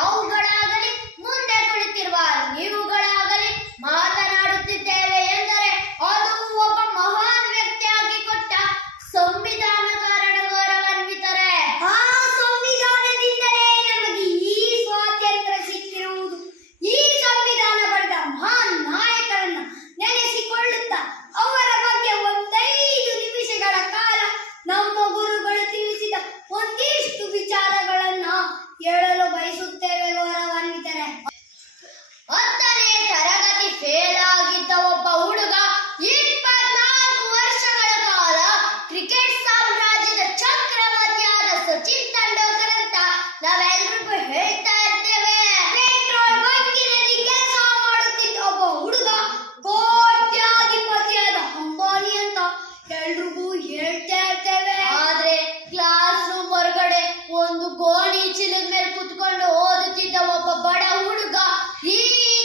ನಾವುಗಳಾಗಲಿ ಮುಂದೆ ಕುಳಿತಿರುವ ನೀವುಗಳಾಗಲಿ ಮಾತನಾಡುತ್ತಿದ್ದೇವೆ ಎಂದರೆ ಅದು ಒಬ್ಬ ಮಹಾನ್ ವ್ಯಕ್ತಿಯಾಗಿ ಕೊಟ್ಟ ಸಂವಿಧಾನಕಾರರ ಗೌರವಾನ್ವಿತರೆ. ಆ ಸಂವಿಧಾನದಿಂದಲೇ ನಮಗೆ ಈ ಸ್ವಾತಂತ್ರ್ಯ ಸಿಕ್ಕಿರುವುದು. ಈ ಸಂವಿಧಾನ ಬರೆದ ಮಹಾನ್ ನಾಯಕರನ್ನ ನೆನೆಸಿಕೊಳ್ಳುತ್ತಾ ಅವರ ಬಗ್ಗೆ 5 ನಿಮಿಷಗಳ ಕಾಲ ನಮ್ಮ ಗುರುಗಳು ತಿಳಿಸಿದ ಒಂದಿಷ್ಟು ವಿಚಾರಗಳನ್ನ ಹೇಳಲು ಬಯಸುತ್ತೇವೆ ಗೌರವಾನ್ವಿತರೆ. 10ನೇ ತರಗತಿ ಫೇಲ್ ಆಗಿದ್ದ ಒಬ್ಬ ಹುಡುಗ 24 ವರ್ಷಗಳ ಕಾಲ ಕ್ರಿಕೆಟ್ ಸಾಮ್ರಾಜ್ಯದ ಚಕ್ರವರ್ತಿಯಾದ ಸಚಿನ್ ತೆಂಡೂಲ್ಕರ್ ಅಂತ ನಾವೆಲ್ಲರಿಗೂ ಹೇಳ್ತಾ ಇರ್ತೇವೆ. ಪೆಟ್ರೋಲ್ ಬಂಕಿನಲ್ಲಿ ಕೆಲಸ ಮಾಡುತ್ತಿದ್ದ ಒಬ್ಬ ಹುಡುಗ ಕೋಟ್ಯಾಧಿಪತಿಯಾದ ಅಂಬಾನಿ ಅಂತ ಎಲ್ರಿಗೂ ಹೇಳ್ತಾ ಇರ್ತೇವೆ. ಆದ್ರೆ ಕ್ಲಾಸ್ ರೂಮ್ ಹೊರಗಡೆ ಒಂದು ಗೋಣಿ ಚೀಲದ ಮೇಲೆ ಕುತ್ಕೊಂಡು ಓದುತ್ತಿದ್ದ ಒಬ್ಬ ಬಡ ಹುಡುಗ ಈ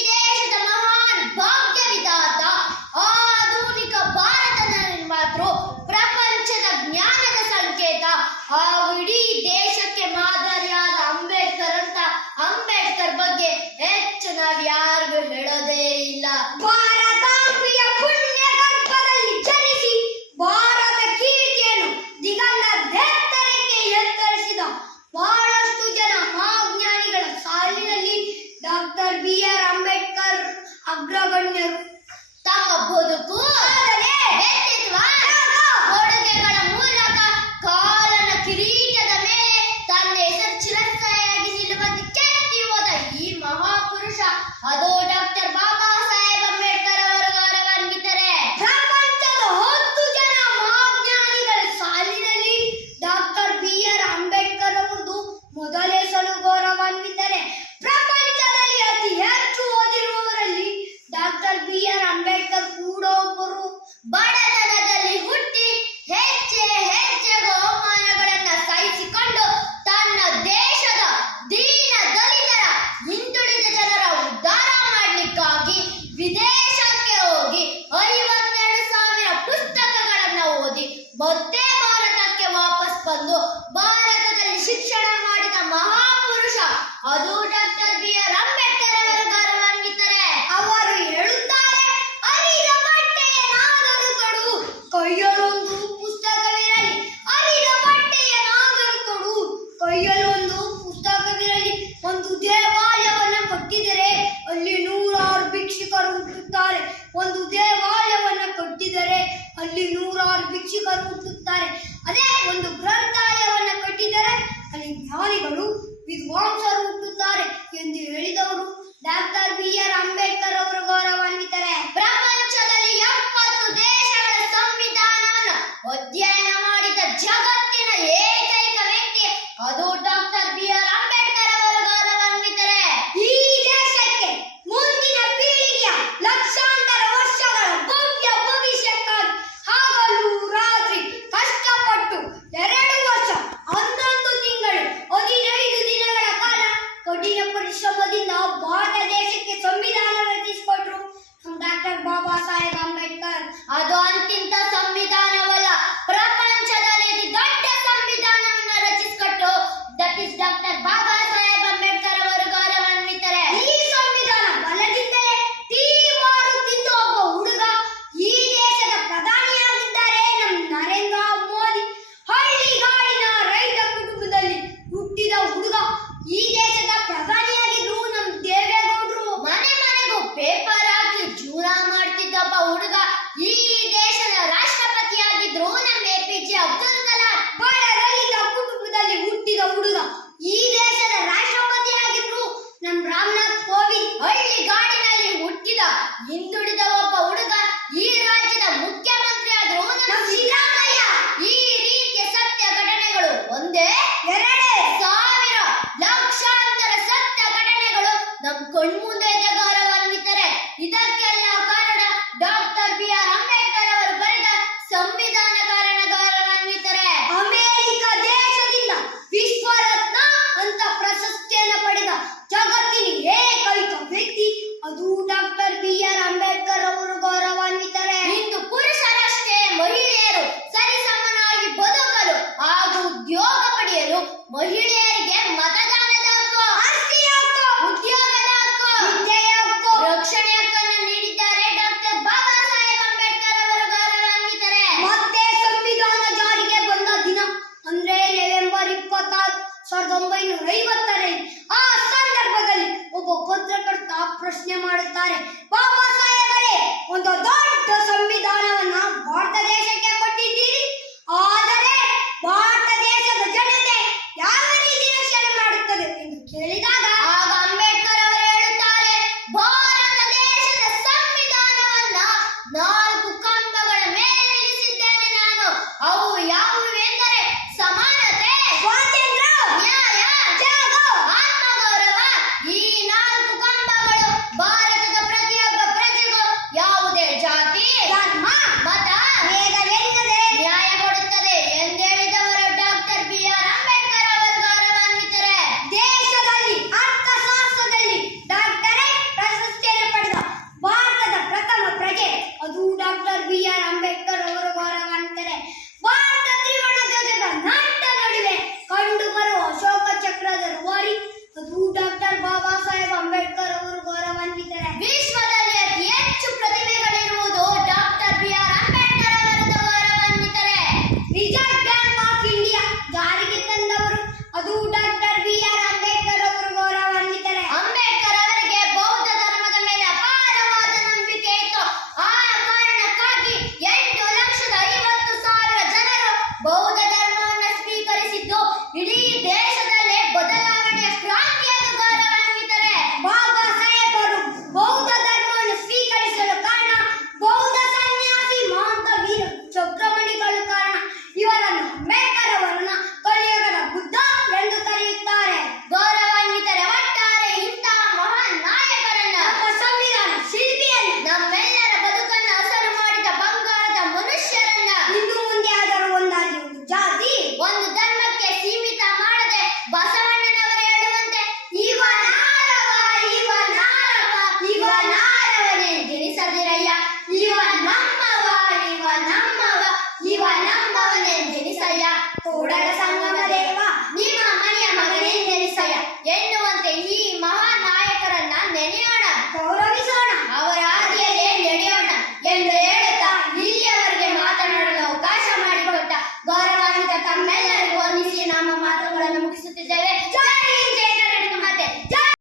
ದೇಶದ ಮಹಾನ್ ಭಾಗ್ಯ ವಿಧಾತ, ಆಧುನಿಕ ಭಾರತದ ನಿರ್ಮಾತೃ, ಪ್ರಪಂಚದ ಜ್ಞಾನದ ಸಂಕೇತ, ಹಾಗೂ ಇಡೀ ದೇಶಕ್ಕೆ ಮಾದರಿಯಾದ ಅಂಬೇಡ್ಕರ್ ಬಗ್ಗೆ ಹೆಚ್ಚು ನಾವ್ ಯಾರಿಗೂ ಹೇಳೋದೇ ಇಲ್ಲ. ಭಾರತಾಂಬೆಯ ಪುಣ್ಯ ಗರ್ಭದಲ್ಲಿ ಜನಿಸಿ ಭಾರತ ಕೀರ್ತಿಯನ್ನು ದಿಗಂತರೆತ್ತರಕ್ಕೆ ಎತ್ತರಿಸಿದ ಬಹಳಷ್ಟು ಜನ ಮಹಾಜ್ಞಾನಿಗಳ ಸಾಲಿನಲ್ಲಿ ಡಾಕ್ಟರ್ BR ಅಂಬೇಡ್ಕರ್ ಅಗ್ರಗಣ್ಯರು. ತಮ್ಮ ಬದುಕು, ವ್ಯಕ್ತಿತ್ವ, ಕೊಡುಗೆಗಳ ಮೂಲಕ ಕಾಲನ ಕಿರೀಟದ ಮೇಲೆ ತನ್ನ ಹೆಸರು ಚಿರಸ್ಥಾಯಿಯಾಗಿ ನಿಲ್ಲುವಂತೆ ಕೆತ್ತಿ ಹೋದ ಈ ಮಹಾಪುರುಷ ಅದು ಡಾಕ್ಟರ್ ಬಾಬಾ ಸಾಹೇಬ್ ಅಂಬೇಡ್ಕರ್ ಅವರ ಗೌರವಾನ್ವಿತರೆ. ಪ್ರಪಂಚದ 10 ಜನ ಮಹಾಜ್ಞಾನಿಗಳ ಸಾಲಿನಲ್ಲಿ ಡಾಕ್ಟರ್ BR ಅಂಬೇಡ್ಕರ್ ಅವರದು ಮೊದಲೇ ಸಲ ಗೌರವಾನ್ವಿತರೆ. ಪ್ರಪಂಚದಲ್ಲಿ ಅತಿ ಹೆಚ್ಚು ಓದಿರುವವರಲ್ಲಿ ಡಾಕ್ಟರ್ BR ಅಂಬೇಡ್ಕರ್ ಕೂಡ ಒಬ್ಬರು. ಬಡತನದಲ್ಲಿ ಹುಟ್ಟಿ ಹೆಜ್ಜೆಗೂ ಅವಮಾನಗಳನ್ನ ಸಹಿಸಿಕೊಂಡು ತನ್ನ ದೇಶದ ದೀನ ದಲಿತರ, ಹಿಂದುಳಿದ ಜನರ ಉದ್ಧಾರ ಮಾಡಲಿಕ್ಕಾಗಿ ವಿದೇಶಕ್ಕೆ ಹೋಗಿ 52,000 ಪುಸ್ತಕಗಳನ್ನ ಓದಿ ಮತ್ತೆ ಭಾರತಕ್ಕೆ ವಾಪಸ್ ಬಂದು ಭಾರತದಲ್ಲಿ ಶಿಕ್ಷಣ ಮಾಡಿದ ಮಹಾಪುರುಷ ಅದು ಡಾಕ್ಟರ್ BR ಅಂಬೇಡ್ಕರ್ ಅವರ ಗೌರವಾನ್ವಿತರೆ. ಅವರು ಹೇಳುತ್ತಾರೆ, ಅರಿದ ಬಟ್ಟೆಯನ್ನಾದರೂ ತೊಡು, ಕೈಯಲ್ಲೊಂದು ಪುಸ್ತಕವಿರಲಿ. ಅರಿದ ಬಟ್ಟೆಯನ್ನಾದರೂ ತೊಡು, ಕೈಯಲ್ಲೊಂದು ಪುಸ್ತಕವಿರಲಿ. ಒಂದು ದೇವಾಲಯವನ್ನ ಕಟ್ಟಿದರೆ ಅಲ್ಲಿ 100 ಭಿಕ್ಷುಕರು ಹುಟ್ಟುತ್ತಾರೆ. ಒಂದು ದೇವಾಲಯವನ್ನ ಕಟ್ಟಿದರೆ ಅಲ್ಲಿ 100 ಭಿಕ್ಷುಕರು ಹುಟ್ಟುತ್ತಾರೆ. ಅದೇ ಒಂದು ಗ್ರಂಥಾಲಯವನ್ನ ಕಟ್ಟಿದರೆ ಅಲ್ಲಿ ಜ್ಞಾನಿಗಳು, ವಿದ್ವಾಂಸರು ಹುಟ್ಟುತ್ತಾರೆ ಎಂದು ಹೇಳಿದವರು ಡಾಕ್ಟರ್ BR ಅಂಬೇಡ್ಕರ್ ಅವರು ಗೌರವಾನ್ವಿತರೆ. ಪ್ರಪಂಚದಲ್ಲಿ 70 ದೇಶಗಳ ಸಂವಿಧಾನವನ್ನು ಅಧ್ಯಯನ ಮಾಡಿದ ಜಗತ್ತಿನ ಏಕೈಕ ವ್ಯಕ್ತಿ ಅದು ಡಾಕ್ಟರ್ BR ಅಂಬೇಡ್ಕರ್ ಅವರ ಗೌರವಾನ್ವಿತರೆ. ಈ ದೇಶಕ್ಕೆ ಮುಂದಿನ ಪೀಳಿಗೆಯ ಲಕ್ಷಾಂತರ ವರ್ಷಗಳ ಭವ್ಯ ಭವಿಷ್ಯಕ್ಕಾಗಿ ಹಗಲು ರಾತ್ರಿ ಕಷ್ಟಪಟ್ಟು 2 ವರ್ಷ 11 ತಿಂಗಳು 15 ದಿನಗಳ ಕಾಲ ಕಠಿಣ ಪರಿಶ್ರಮದಿಂದ ಭಾರತ ದೇಶಕ್ಕೆ ಸಂವಿಧಾನ ರಚಿಸಿಕೊಟ್ರು ಡಾಕ್ಟರ್ ಬಾಬಾ ಸಾಹೇಬ್ ಅಂಬೇಡ್ಕರ್. ಅದು ಅಂತಿಂತ ಸಂವಿಧಾನವಲ್ಲ, ಪ್ರಪಂಚದಲ್ಲಿ ಅತಿ ದೊಡ್ಡ ಸಂವಿಧಾನವನ್ನು ರಚಿಸಿಕೊಟ್ಟು that is doctor Baba Saheb Ambedkar ಅವರ ಗೌರವಾನ್ವಿತರೆ. ಈ ಸಂವಿಧಾನ ಬಲದಿಂದಲೇ ತೀವಾರುತ್ತಿದ್ದ ಒಬ್ಬ ಹುಡುಗ ಈ ದೇಶದ ಪ್ರಧಾನಿಯಾಗಿದ್ದಾರೆ ನಮ್ಮ ನರೇಂದ್ರ ಮೋದಿ. ಹಳ್ಳಿಗಾಡಿನ ರೈತ ಕುಟುಂಬದಲ್ಲಿ ಹುಟ್ಟಿದ ಹುಡುಗ ಈ ದೇಶದ ಪ್ರಧಾನಿಯಾಗಿದ್ರು ನಮ್ಮ ದೇವೇಗೌಡರು. ಮನೆ ಮನೆಗೂ ಪೇಪರ್ ಹಾಕಿ ಜೂರ ಮಾಡ್ತಿದ್ದ ಒಬ್ಬ ಹುಡುಗ ಈ ದೇಶದ ರಾಷ್ಟ್ರಪತಿಯಾಗಿದ್ರು ನಮ್ಮ APJ ಅಬ್ದುಲ್ ಕಲಾಂ. ಬಡ ರೈತ ಕುಟುಂಬದಲ್ಲಿ ಹುಟ್ಟಿದ ಹುಡುಗ ಈ ದೇಶದ ರಾಷ್ಟ್ರಪತಿಯಾಗಿದ್ರು ನಮ್ಮ ರಾಮನಾಥ್ ಕೋವಿಂದ್. ಹಳ್ಳಿಗಾಡಿನಲ್ಲಿ ಹುಟ್ಟಿದ ಹಿಂದುಳಿದ ಒಬ್ಬ ಹುಡುಗ ಈ ರಾಜ್ಯದ ಮುಖ್ಯಮಂತ್ರಿ ಆದ್ರು ನಮ್ಮ ಸಿದ್ದರಾಮಯ್ಯ. ಈ ರೀತಿಯ ಸತ್ಯ ಘಟನೆಗಳು ಒಂದೇ ಎರಡೇ 1000 ಲಕ್ಷಾಂತರ ಸತ್ಯ ಘಟನೆಗಳು ನಮ್ಮ ಕಣ್ಮುಂದೆ ಇದೆ ಗೌರವಾನ್ವಿತರೆ. ಇದಕ್ಕೆಲ್ಲ ಕಾರಣ ಡಾಕ್ಟರ್ BR ಅಂಬೇಡ್ಕರ್ ಅವರು ಬರೆದ ಸಂವಿಧಾನಕಾರನ ಗೌರವಾನ್ವಿತರೆ. ಅಮೆರಿಕ ದೇಶದಿಂದ ವಿಶ್ವರತ್ನ ಅಂತ ಪ್ರಶಸ್ತಿಯನ್ನು ಪಡೆದ ಜಗತ್ತಿನ ಏಕೈಕ ವ್ಯಕ್ತಿ ಅದು ಡಾಕ್ಟರ್ BR ಅಂಬೇಡ್ಕರ್ ಅವರು ಗೌರವಾನ್ವಿತರೆ. ಇಂದು ಪುರುಷರಷ್ಟೇ ಮಹಿಳೆಯರು ಸರಿಸಮನಾಗಿ ಬದುಕಲು ಹಾಗೂ ಉದ್ಯೋಗ ಪಡೆಯಲು ಮಹಿಳೆಯರಿಗೆ ಮತದಾನದ ಹಕ್ಕು, ಆಸ್ತಿ ಹಕ್ಕು, ಬರೆದಿದ್ದಾರೆ.